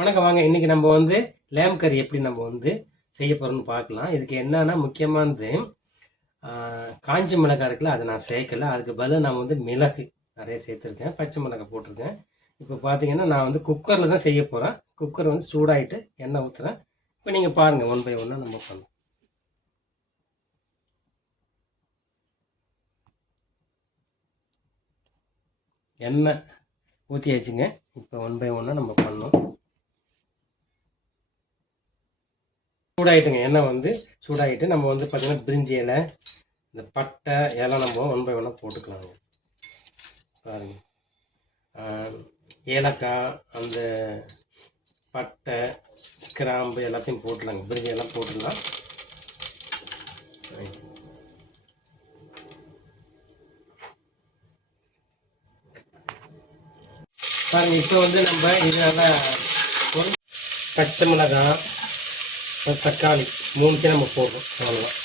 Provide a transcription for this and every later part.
வணக்கம். வாங்க இன்றைக்கி நம்ம வந்து லேம் கறி எப்படி நம்ம வந்து செய்ய போகிறோம்னு பார்க்கலாம். இதுக்கு என்னன்னா முக்கியமானது காஞ்ச மிளகாய் இருக்குல்ல, அதை நான் சேர்க்கல. அதுக்கு பதிலாக நான் வந்து மிளகு நிறைய சேர்த்துருக்கேன், பச்சை மிளகாய் போட்டிருக்கேன். இப்போ பார்த்தீங்கன்னா நான் வந்து குக்கரில் தான் செய்ய போகிறேன். குக்கர் வந்து சூடாகிட்டு எண்ணெய் ஊற்றுறேன். இப்போ நீங்கள் பாருங்கள், ஒன் பை ஒன்னாக நம்ம பண்ணலாம். எண்ணெய் ஊற்றியாச்சுங்க. இப்போ ஒன் பை ஒன்னாக நம்ம பண்ணோம். சூடாகிட்டுங்க, எண்ணெய் வந்து சூடாகிட்டு நம்ம வந்து பார்த்திங்கன்னா பிரிஞ்சி இலை, இந்த பட்டை எல்லாம் நம்ம ஒன் பை ஒன்னாக போட்டுக்கலாங்க. பாருங்க, ஏலக்காய், அந்த பட்டை, கிராம்பு எல்லாத்தையும் போட்டுடலாங்க. பிரிஞ்சி எல்லாம் போட்டுடலாம். பாருங்க, இப்போ வந்து நம்ம இதனால் பச்சை மிளகாய், தக்காளி மூணுத்தையும் நம்ம போடுறோம். அவ்வளோதான்.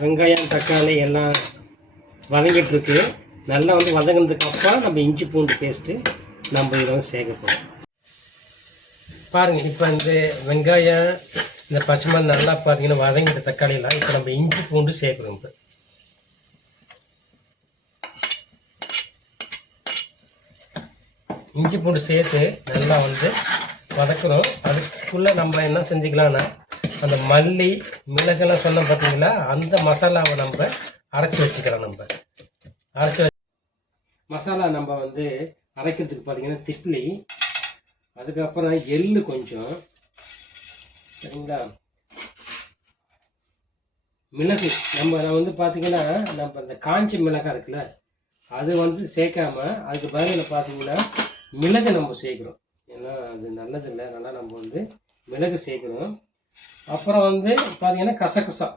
வெங்காயம் தக்காளி எல்லாம் வதங்கிட்டுருக்கு. நல்லா வந்து வதங்கினதுக்கு அப்புறம் நம்ம இஞ்சி பூண்டு பேஸ்ட்டு நம்ம இதை வந்து சேர்க்க போகிறோம். பாருங்கள், இப்போ இந்த வெங்காயம் இந்த பச்சை மிளகாய் நல்லா பார்த்தீங்கன்னா வதங்கிட்ட தக்காளியெல்லாம் இப்போ நம்ம இஞ்சி பூண்டு சேர்க்குறோம். இப்போ இஞ்சி பூண்டு சேர்த்து நல்லா வந்து வதக்குறோம். அதுக்குள்ளே நம்ம என்ன செஞ்சுக்கலான்னா அந்த மல்லி மிளகெல்லாம் சொன்னோம் பார்த்தீங்களா, அந்த மசாலாவை நம்ம அரைச்சி வச்சுக்கலாம். நம்ம அரைச்சி மசாலா நம்ம வந்து அரைக்கிறதுக்கு பார்த்தீங்கன்னா திப்ளி, அதுக்கப்புறம் எள்ளு கொஞ்சம், சரிங்களா, மிளகு நம்ம வந்து பார்த்தீங்கன்னா நம்ம இந்த காஞ்சி மிளகாய் இருக்குல்ல, அது வந்து சேர்க்காம அதுக்கு பதிலில் பார்த்தீங்கன்னா மிளகு நம்ம சேர்க்குறோம். ஏன்னா அது நல்லதில்லை, அதனால் நம்ம வந்து மிளகு சேர்க்குறோம். அப்புறம் வந்து பார்த்தீங்கன்னா கசகசா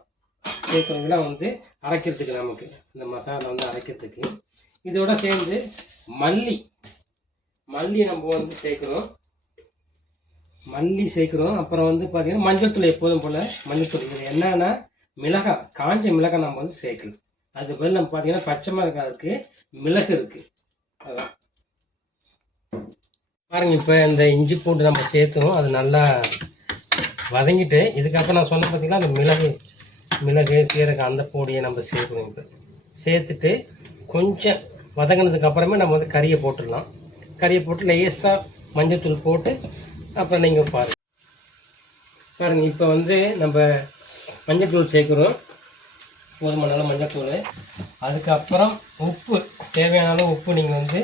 சேர்க்குறவங்களா வந்து அரைக்கிறதுக்கு, நமக்கு இந்த மசாலா வந்து அரைக்கிறதுக்கு. இதோட சேர்ந்து மல்லி நம்ம வந்து சேர்க்குறோம். அப்புறம் வந்து பார்த்தீங்கன்னா மஞ்சத்தூள், எப்போதும் போல் மஞ்சத்தூள். இது என்னன்னா மிளகாய், காஞ்ச மிளகாய் நம்ம வந்து சேர்க்கணும். அதுக்கு பதில் நம்ம பார்த்தீங்கன்னா பச்சை மிளகாய்க்கு மிளகு இருக்குது. அதான் பாருங்க, இப்போ இந்த இஞ்சி பூண்டு நம்ம சேர்த்துவோம். அது நல்லா வதங்கிட்டு இதுக்கப்புறம் நான் சொன்ன பார்த்தீங்கன்னா அந்த மிளகு சீரகம் அந்த பொடியை நம்ம சேர்க்கணும். இப்போ சேர்த்துட்டு கொஞ்சம் வதங்கினதுக்கு அப்புறமே நம்ம வந்து கறியை போட்டுடலாம். கறியை போட்டு லேசாக மஞ்சத்தூள் போட்டு அப்புறம் நீங்கள் பாருங்கள். இப்போ வந்து நம்ம மஞ்சத்தூள் சேர்க்குறோம், போதுமான மஞ்சத்தூள். அதுக்கப்புறம் உப்பு, தேவையான அளவு உப்பு நீங்கள் வந்து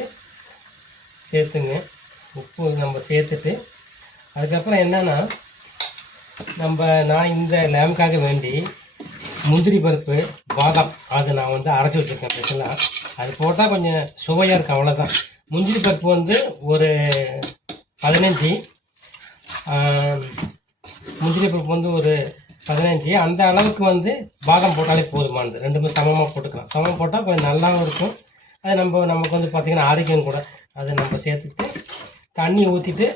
சேர்த்துங்க. உப்பு நம்ம சேர்த்துட்டு அதுக்கப்புறம் என்னென்னா நான் இந்த லேம்காக வேண்டி முந்திரி பருப்பு, பாதாம் அது நான் வந்து அரைச்சி வச்சுருக்கேன் ஸ்பெஷலாக. அது போட்டால் கொஞ்சம் சுவையாக இருக்கும், அவ்வளோதான். முந்திரி பருப்பு வந்து ஒரு 15, முந்திரி பருப்பு வந்து ஒரு 15, அந்த அளவுக்கு வந்து பாதாம் போட்டாலே போதுமானது. ரெண்டுமே சமமாக போட்டுக்கலாம். சமமாக போட்டால் கொஞ்சம் நல்லாவும் இருக்கும். அது நமக்கு வந்து பார்த்திங்கன்னா ஆரோக்கியம் கூட. அதை நம்ம சேர்த்துட்டு தண்ணி ஊற்றிட்டு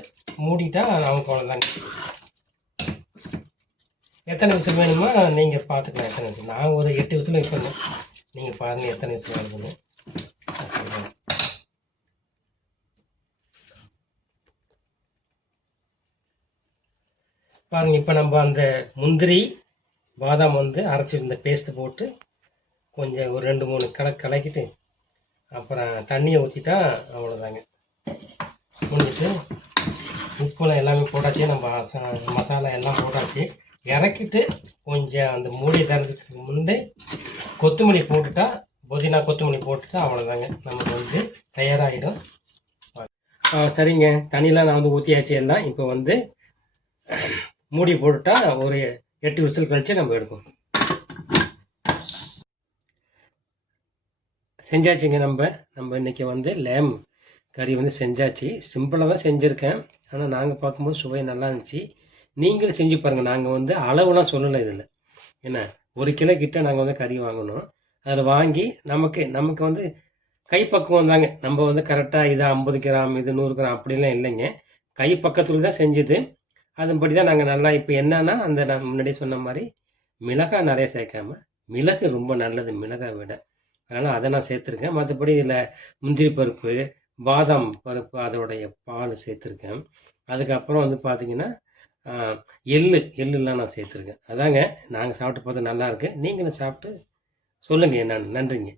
மூடிட்டால் நமக்கு அவ்வளோதாங்க. எத்தனை விசில் வேணுமோ நீங்கள் பார்த்துக்கலாம். எத்தனை விசில், நான் ஒரு 8 விசில் வைக்கணும். நீங்கள் பாருங்கள் எத்தனை விசில் வேணும்னு சொல்லுங்கள். பாருங்கள், இப்போ நம்ம அந்த முந்திரி பாதாம் வந்து அரைச்சி இந்த பேஸ்ட்டு போட்டு கொஞ்சம் ஒரு 2-3 கலக்கிட்டு அப்புறம் தண்ணியை ஊற்றிட்டா அவ்வளோதாங்க, முடிஞ்சிட்டு. உப்புலாம் எல்லாமே போட்டாச்சு, நம்ம மசாலா எல்லாம் போட்டாச்சு. இறக்கிட்டு கொஞ்சம் அந்த மூடி தரதுக்கு முன்னே கொத்தமல்லி போட்டுட்டா, புதினா கொத்தமல்லி போட்டுட்டா அவ்வளோதாங்க, நமக்கு வந்து தயாராகிடும். சரிங்க, தண்ணியெலாம் நான் வந்து ஊற்றியாச்சு எல்லாம். இப்போ வந்து மூடி போட்டுட்டா ஒரு 8 விசில் கழிச்சு நம்ம எடுப்போம். செஞ்சாச்சுங்க. நம்ம இன்றைக்கி வந்து லேம் கறி வந்து செஞ்சாச்சு. சிம்பிளாக தான் செஞ்சுருக்கேன், ஆனால் நாங்கள் பார்க்கும்போது சுவை நல்லா இருந்துச்சு. நீங்களும் செஞ்சு பாருங்கள். நாங்கள் வந்து அளவுலாம் சொல்லலை இதில். என்ன, 1 கிலோ கிட்ட நாங்கள் வந்து கறி வாங்கணும். அதில் வாங்கி நமக்கு நமக்கு வந்து கைப்பக்குவம் தாங்க. நம்ம வந்து கரெக்டாக இது 50 கிராம், இது 100 கிராம் அப்படிலாம் இல்லைங்க. கை பக்கத்துல தான் செஞ்சது. அதன்படி தான் நாங்க நல்லா இப்ப என்னன்னா, அந்த நான் முன்னாடியே சொன்ன மாரி, மிளகாய் நெறைய சேர்க்காம, மிளகு ரொம்ப நல்லது மிளகாய் விட. அதனால அத நான் சேர்த்துருக்கேன். மத்தபடி இதில முந்திரி பருப்பு, பாதாம் பருப்பு அதோடைய பால் சேர்த்துருக்கேன். அதுக்கப்புறம் வந்து பார்த்தீங்கன்னா, அ எள்ளுலாம் நான் சேர்த்துருக்கேன். அதாங்க நாங்க சாப்பிட்டு பார்த்தது நல்லாருக்கு. நீங்களும் சாப்பிட்டு சொல்லுங்க என்னன்னு. நன்றிங்க.